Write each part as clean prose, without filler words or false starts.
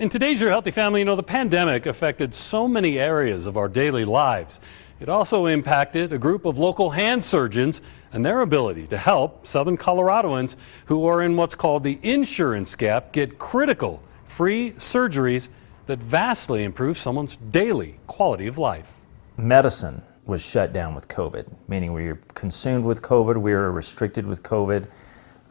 In today's Your Healthy Family, the pandemic affected so many areas of our daily lives. It also impacted a group of local hand surgeons and their ability to help Southern Coloradoans who are in what's called the insurance gap get critical, free surgeries that vastly improve someone's daily quality of life. Medicine was shut down with COVID, meaning we were consumed with COVID, we were restricted with COVID.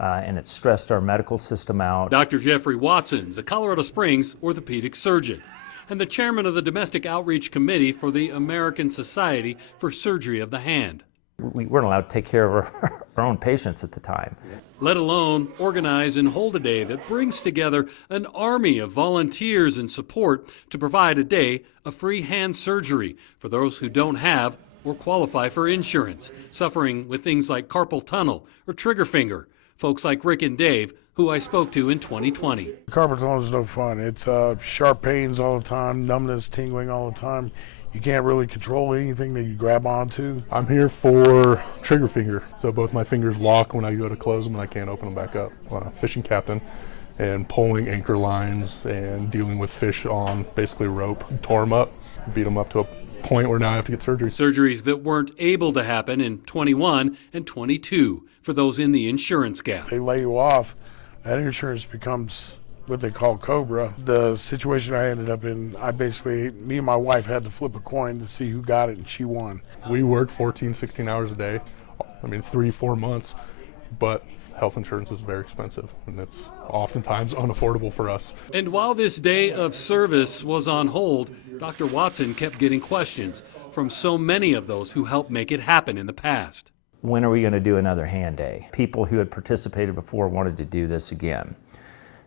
And it stressed our medical system out. Dr. Jeffrey Watson's a Colorado Springs orthopedic surgeon and the chairman of the Domestic Outreach Committee for the American Society for Surgery of the Hand. We weren't allowed to take care of our own patients at the time. Let alone organize and hold a day that brings together an army of volunteers and support to provide a day of free hand surgery for those who don't have or qualify for insurance, suffering with things like carpal tunnel or trigger finger. Folks like Rick and Dave, who I spoke to in 2020. Carpal tunnel is no fun. It's sharp pains all the time, numbness, tingling all the time. You can't really control anything that you grab onto. I'm here for trigger finger. So both my fingers lock when I go to close them and I can't open them back up. I'm a fishing captain and pulling anchor lines and dealing with fish on basically rope. Tore them up, beat them up to a point where now I have to get surgery. Surgeries that weren't able to happen in 21 and 22 for those in the insurance gap. They lay you off. That insurance becomes what they call COBRA. The situation I ended up in, me and my wife had to flip a coin to see who got it, and she won. We worked 14, 16 hours a day. 3-4 months, but health insurance is very expensive, and it's oftentimes unaffordable for us. And while this day of service was on hold, Dr. Watson kept getting questions from so many of those who helped make it happen in the past. When are we going to do another hand day? People who had participated before wanted to do this again.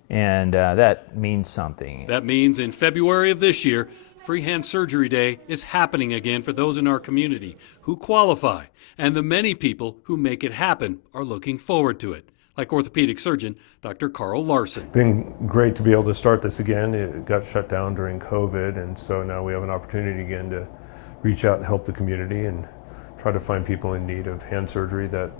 And that means something. That means in February of this year, Free Hand Surgery Day is happening again for those in our community who qualify. And the many people who make it happen are looking forward to it, like orthopedic surgeon Dr. Carl Larson. Been great to be able to start this again. It got shut down during COVID, and so now we have an opportunity again to reach out and help the community and try to find people in need of hand surgery that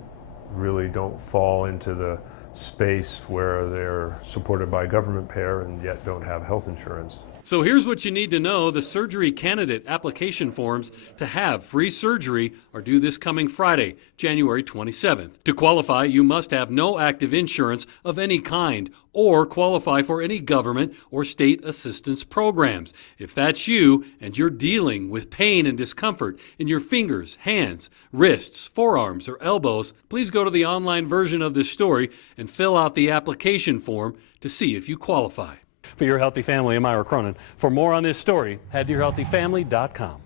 really don't fall into the space where they're supported by government payer and yet don't have health insurance. So here's what you need to know. The surgery candidate application forms to have free surgery are due this coming Friday, January 27th. To qualify, you must have no active insurance of any kind or qualify for any government or state assistance programs. If that's you and you're dealing with pain and discomfort in your fingers, hands, wrists, forearms, or elbows, please go to the online version of this story and fill out the application form to see if you qualify. For Your Healthy Family, I'm Ira Cronin. For more on this story, head to yourhealthyfamily.com.